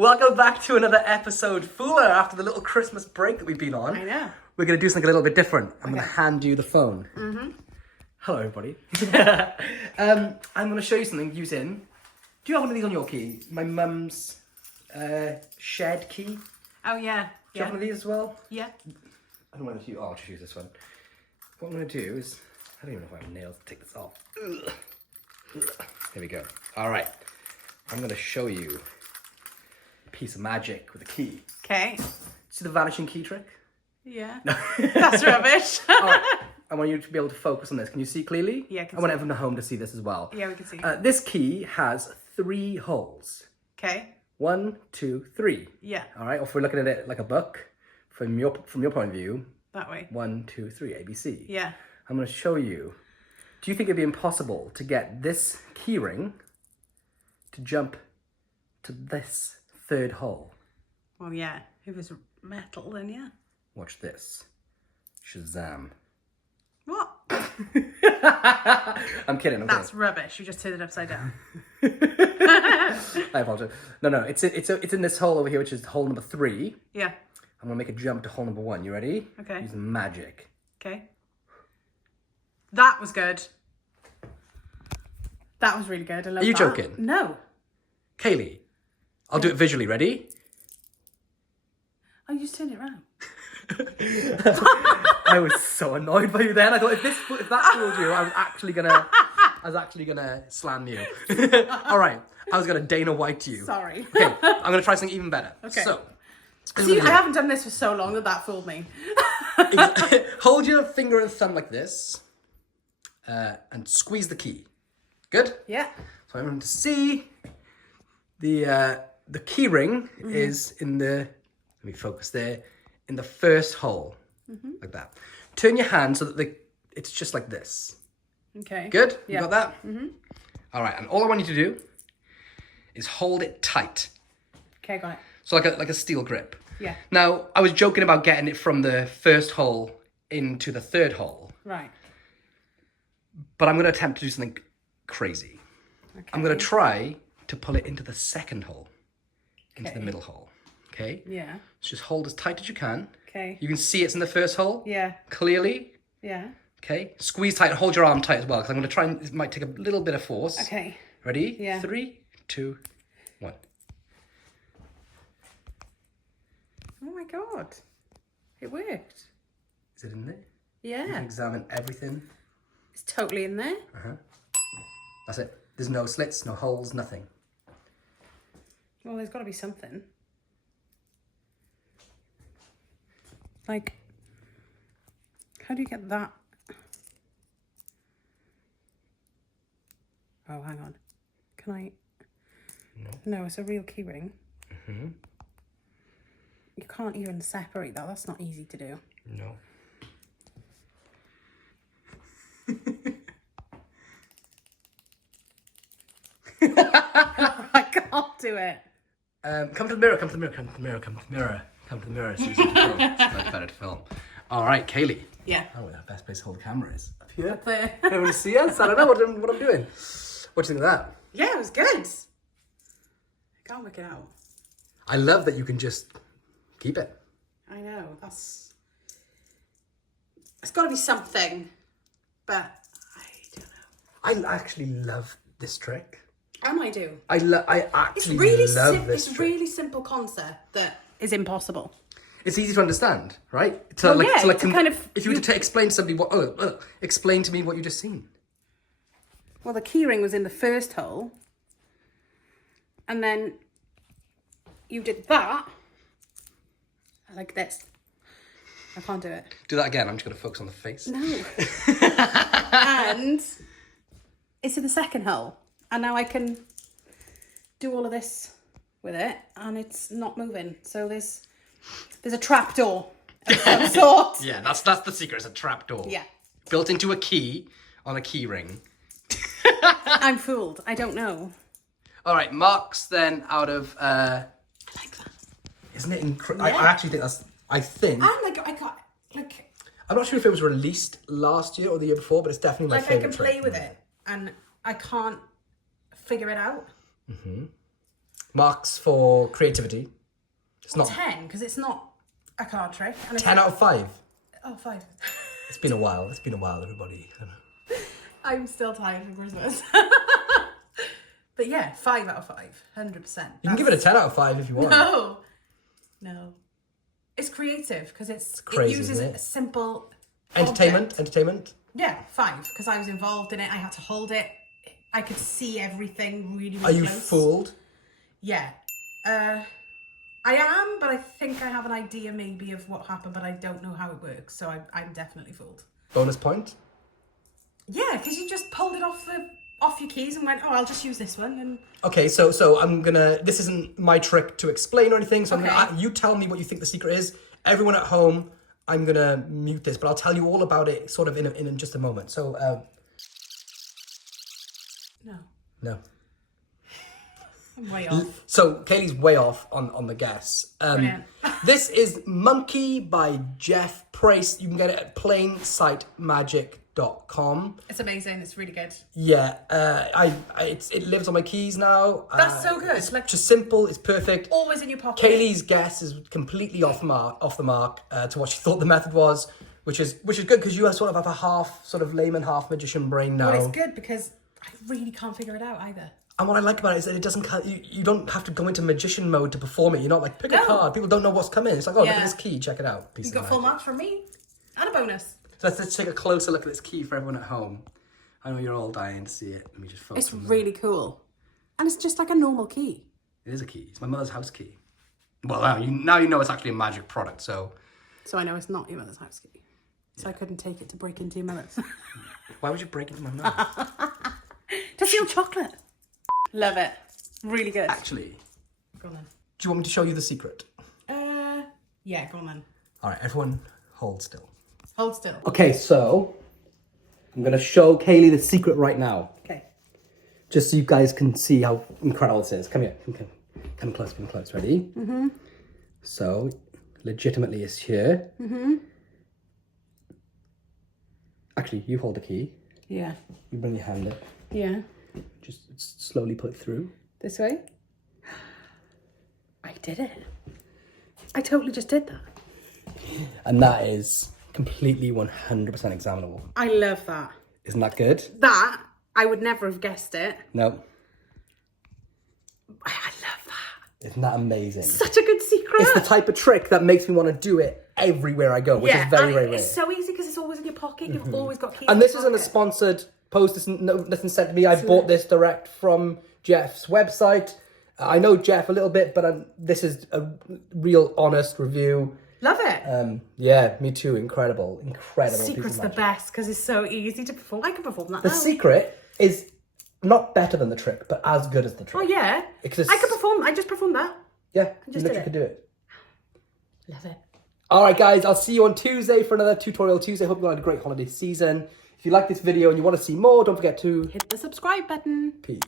Welcome back to another episode, Fuller, after the little Christmas break that we've been on. I know. We're going to do something a little bit different. I'm going to hand you the phone. Mm-hmm. Hello, everybody. I'm going to show you something using... Do you have one of these on your key? My mum's shed key. Oh, yeah. Do you have one of these as well? Yeah. I don't know whether I'll just use this one. What I'm going to do is... I don't even know if I have nails to take this off. Ugh. Here we go. All right. I'm going to show you a piece of magic with a key. Okay. See the vanishing key trick? Yeah. No. That's rubbish. All right. I want you to be able to focus on this. Can you see clearly? Yeah, I can I want see. everyone at home to see this as well. Yeah, we can see. This key has 3 holes. Okay. 1, 2, 3. Yeah. All right. Or if we're looking at it like a book, from your point of view. That way. 1, 2, 3, ABC. Yeah. I'm going to show you. Do you think it'd be impossible to get this key ring to jump to this 3rd hole? Well, yeah. If it's metal, then yeah. Watch this. Shazam. What? I'm kidding. That's rubbish. You just turned it upside down. I apologize. No. It's in this hole over here, which is hole number 3. Yeah. I'm gonna make a jump to hole number 1. You ready? Okay. Using magic. Okay. That was good. That was really good. I love that. Are you joking? No. Kaylee, I'll do it visually. Ready? Oh, you just turned it around. I was so annoyed by you then. I thought if that fooled you, I was actually gonna slam you. All right. I was gonna Dana White you. Sorry. Okay. I'm gonna try something even better. Okay. So. See, I haven't done this for so long that fooled me. Hold your finger and thumb like this, and squeeze the key. Good? Yeah. So I want to see the key ring is in the, let me focus there, in the 1st hole, like that. Turn your hand so that it's just like this. Okay. Good? Yeah. You got that? Mm-hmm. All right, and all I want you to do is hold it tight. Okay, got it. So like a steel grip. Yeah. Now, I was joking about getting it from the 1st hole into the 3rd hole. Right. But I'm going to attempt to do something crazy. Okay. I'm going to try to pull it into the 2nd hole, into the middle hole. Okay? Yeah. So just hold as tight as you can. Okay. You can see it's in the 1st hole. Yeah. Clearly. Yeah. Okay? Squeeze tight and hold your arm tight as well, because I'm going to try and, it might take a little bit of force. Okay. Ready? Yeah. 3, 2, 1. Oh my God. It worked. Is it in there? You can Yeah. examine everything. It's totally in there. That's it. There's no slits, no holes, nothing. Well, there's got to be something. Like, how do you get that? Oh, hang on. Can I? No, it's a real key ring. Mm-hmm. You can't even separate that. That's not easy to do. No. I can't do it. Come to the mirror, Susan. It's much better to film. All right, Kaylee. Yeah. Oh, the best place to hold the camera is up here. Up there. Everyone see us? I don't know what I'm doing. What do you think of that? Yeah, it was good. I can't work it out. I love that you can just keep it. I know. It's got to be something, but I don't know. I actually love this trick. And I do. I actually love this It's a trick. really simple concept that is impossible. It's easy to understand, right? If you were to explain to somebody explain to me what you just seen. Well, the key ring was in the 1st hole, and then you did that like this. I can't do it. Do that again. I'm just going to focus on the face. No. And it's in the 2nd hole, and now I can do all of this with it, and it's not moving. So there's a trap door of some sort. Yeah, that's the secret. It's a trap door. Yeah. Built into a key on a key ring. I'm fooled. I don't know. All right, marks then out of. I like that. Isn't it incredible? Yeah. I actually think that's. I think. And I'm not sure if it was released last year or the year before, but it's definitely my I favorite. can play with it, and I can't figure it out. Mm-hmm. Marks for creativity. It's not 10, because it's not a card trick. And 10 out of 5. Oh, 5. It's been a while. It's been a while, everybody. I'm still tired from Christmas. But yeah, 5 out of 5. 100%. You can give it a 10 out of 5 if you want. No. It's creative because it crazy, uses isn't it? a simple Entertainment. Yeah, 5 because I was involved in it. I had to hold it. I could see everything really, really Are you close. fooled? Yeah. I am, but I think I have an idea maybe of what happened, but I don't know how it works. So I'm definitely fooled. Bonus point? Yeah, because you just pulled it off your keys and went, oh, I'll just use this one. And Okay, so I'm gonna. This isn't my trick to explain or anything. So Okay. you tell me what you think the secret is. Everyone at home, I'm gonna mute this, but I'll tell you all about it sort of in just a moment. So no. I'm way off. So Kaylee's way off on the guess. Brilliant. This is mon-key by Jeff Price. You can get it at plainsightmagic.com. It's amazing. It's really good. Yeah, it lives on my keys now. That's so good. It's just simple. It's perfect. Always in your pocket. Kaylee's guess is completely off the mark to what she thought the method was, which is good because you sort of have a half sort of layman, half magician brain now. Well, it's good because I really can't figure it out either. And what I like about it is that it doesn't. You don't have to go into magician mode to perform it. You're not like pick a card. People don't know what's coming. It's like, oh, look at this key. Check it out. You got full marks from me and a bonus. So let's take a closer look at this key for everyone at home. I know you're all dying to see it. Let me just focus. It's really cool, and it's just like a normal key. It is a key. It's my mother's house key. Well, now you know it's actually a magic product. So I know it's not your mother's house key. So I couldn't take it to break into your mother's. why would you break into my mother's? To steal chocolate. Love it. Really good. Actually, Go on then. do you want me to show you the secret? Yeah, go on then. All right, everyone, hold still. Hold still. Okay, so I'm gonna show Kaylee the secret right now, Okay. just so you guys can see how incredible this is. Come here. Come close. Come close. Ready? Mm-hmm. So, legitimately, it's here. Mm-hmm. Actually, you hold the key. Yeah. You bring your hand up. Yeah. Just slowly put it through. This way. I did it. I totally just did that. And that is completely 100% examinable. I love that. Isn't that good? That, I would never have guessed it. No. I love that. Isn't that amazing? Such a good secret. It's the type of trick that makes me want to do it everywhere I go, which is very, very rare. It's so easy because it's always in your pocket. You've always got keys. And this isn't a sponsored post. Nothing sent to me. I bought this direct from Jeff's website. I know Jeff a little bit, but this is a real honest review. Love it. Yeah, me too. Incredible. Secret's the best because it's so easy to perform. I can perform that The now. secret is not better than the trick, but as good as the trick. Oh, yeah. Because I can perform. I just performed that. Yeah, I you just literally did could do it. Love it. All right, guys, I'll see you on Tuesday for another Tutorial Tuesday. Hope you had a great holiday season. If you like this video and you want to see more, don't forget to Hit the subscribe button. peace.